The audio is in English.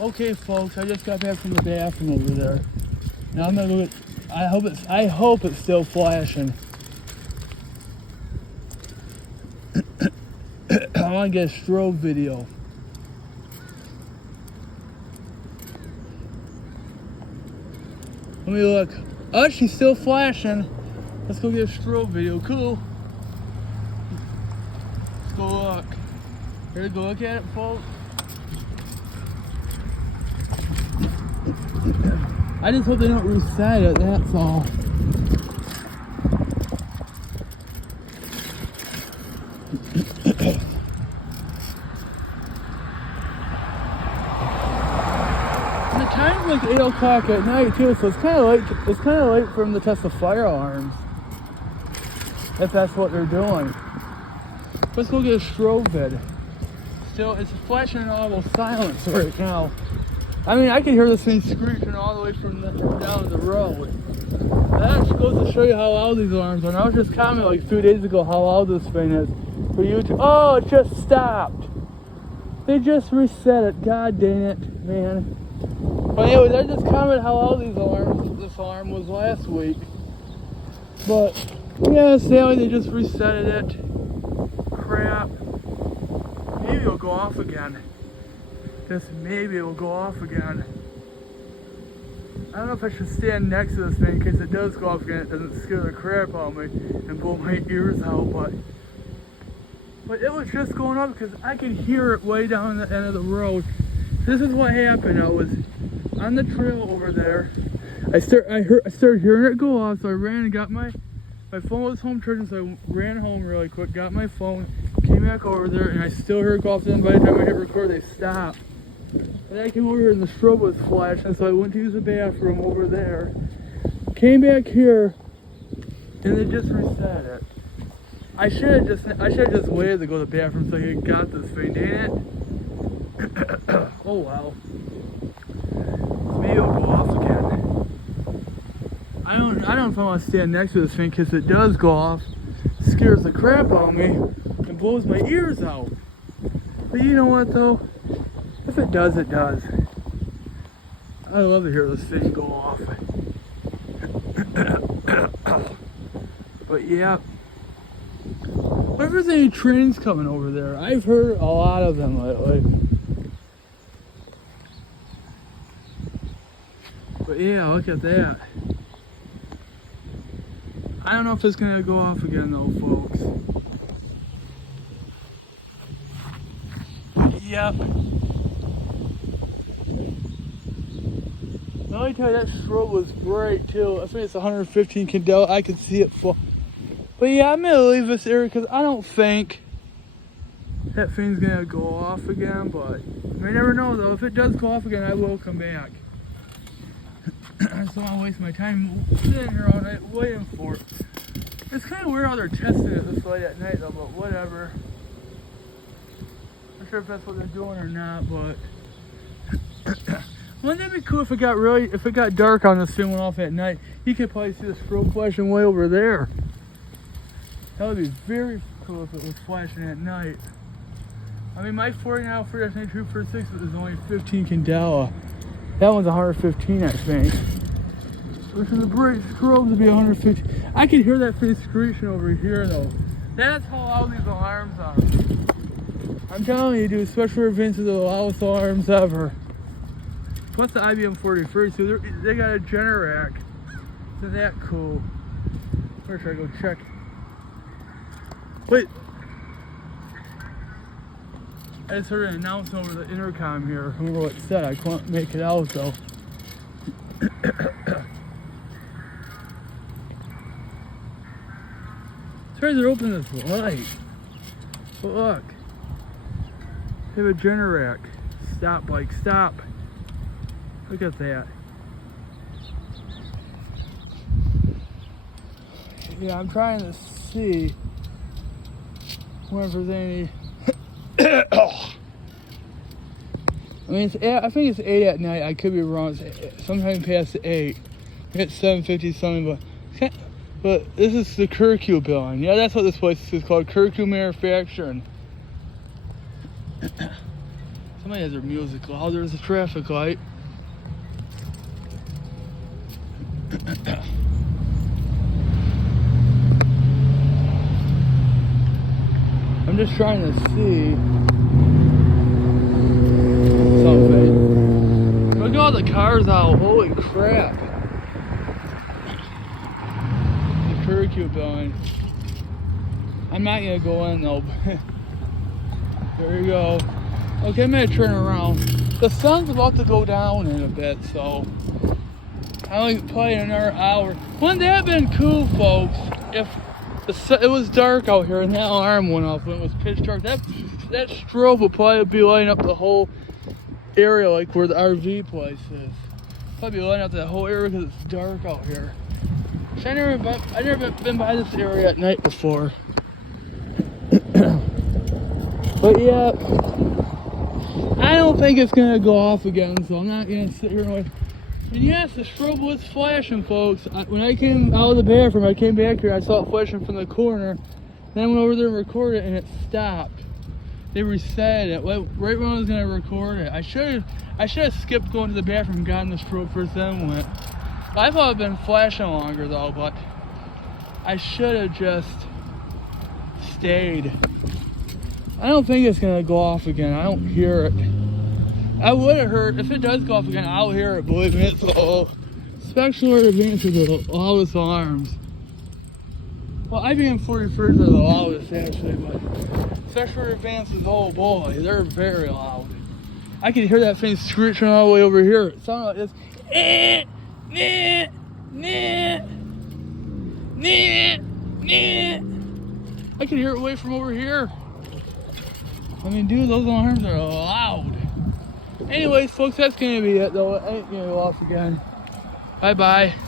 Okay, folks, I just got back from the bathroom over there. Now I'm gonna look at. I hope it's still flashing. I want to get a strobe video. Let me look. Oh, she's still flashing. Let's go get a strobe video. Cool. Let's go look. Here, go look at it, folks. I just hope they don't reset it, that's all. And the time's like 8 o'clock at night too, so it's kinda late for them to test the fire alarms. If that's what they're doing. Let's go get a strobe vid. Still, it's flashing in audible silence right now. I mean, I can hear this thing screeching all the way from down the road. That just goes to show you how loud these alarms are. And I was just commenting like 2 days ago how loud this thing is for YouTube. Oh, it just stopped. They just reset it. God dang it, man. But anyways, I just commented how loud this alarm was last week. But yeah, sadly they just reset it. Crap. Maybe it'll go off again. Just maybe it will go off again. I don't know if I should stand next to this thing in case it does go off again. It doesn't scare the crap out of me and blow my ears out, but it was just going off because I could hear it way down the end of the road. This is what happened. I was on the trail over there. I started hearing it go off, so I ran and got my phone was home charging, so I ran home really quick, got my phone, came back over there, and I still heard it go off. Then by the time I hit record, they stopped. And I came over here and the strobe was flashing, so I went to use the bathroom over there. Came back here, and they just reset it. I should have just waited to go to the bathroom so I could got this thing, dang it? Oh well. Maybe it'll go off again. I don't know if I want to stand next to this thing because it does go off, scares the crap out of me, and blows my ears out. But you know what though? If it does, it does. I love to hear this thing go off. But yeah. What if there's any trains coming over there? I've heard a lot of them lately. But yeah, look at that. I don't know if it's gonna go off again though, folks. Yep. Let me tell you, that strobe was bright too. I think it's 115 candela. I could see it fall. But yeah, I'm gonna leave this area because I don't think that thing's gonna go off again. But you never know though. If it does go off again, I will come back. I just don't want to waste my time sitting here all night waiting for it. It's kind of weird how they're testing it this late at night though, but whatever. Not sure if that's what they're doing or not, but wouldn't that be cool if it got dark on this thing went off at night? You could probably see the strobe flashing way over there. That would be very cool if it was flashing at night. I mean, my 49 246 is only 15 candela. That one's 115, I think. Which is a bright strobe to be 115. I can hear that thing screeching over here though. That's how loud these alarms are. I'm telling you, dude, special events are the loudest alarms ever. Plus the IBM 43, so they got a Generac. Isn't that cool? Where should I go check? Wait. I just heard an announcement over the intercom here. I remember what it said. I couldn't make it out though. Try to open this light. But look. They have a Generac. Stop, bike, stop. Look at that. Yeah, I'm trying to see whether there's any. I mean, I think it's 8 at night. I could be wrong. It's sometime past 8. It's 7:50 something, but this is the Kirkue building. Yeah, that's what this place is called, Kirkue Manufacturing. So Somebody has their music loud. There's a traffic light. I'm just trying to see something. Look at all the cars out. Holy crap. The curfew going. I'm not gonna go in though. There you go. Okay, I'm gonna turn around. The sun's about to go down in a bit, so I only probably another hour. Wouldn't that have been cool, folks, if it was dark out here and that alarm went off when it was pitch dark? That strobe would probably be lighting up the whole area, like where the RV place is. Probably be lighting up that whole area because it's dark out here. So I've never been by this area at night before. But yeah, I don't think it's gonna go off again, so I'm not gonna sit here and wait. And yes, the strobe was flashing, folks. When I came out of the bathroom, I came back here, I saw it flashing from the corner. Then I went over there and recorded it, and it stopped. They reset it right when I was gonna record it. I should have skipped going to the bathroom and gotten the strobe first, then went. I thought it'd been flashing longer though, but I should have just stayed. I don't think it's gonna go off again. I don't hear it. I would have heard, if it does go off again, I'll hear it, believe me. It's Special Advance are the loudest alarms. Well, IBM 41st are the loudest actually, but Special Advances, oh boy, they're very loud. I could hear that thing screeching all the way over here. It sounded like this. I can hear it way from over here. I mean, dude, those alarms are loud. Anyways, folks, that's gonna be it though. It ain't gonna go off again. Bye bye.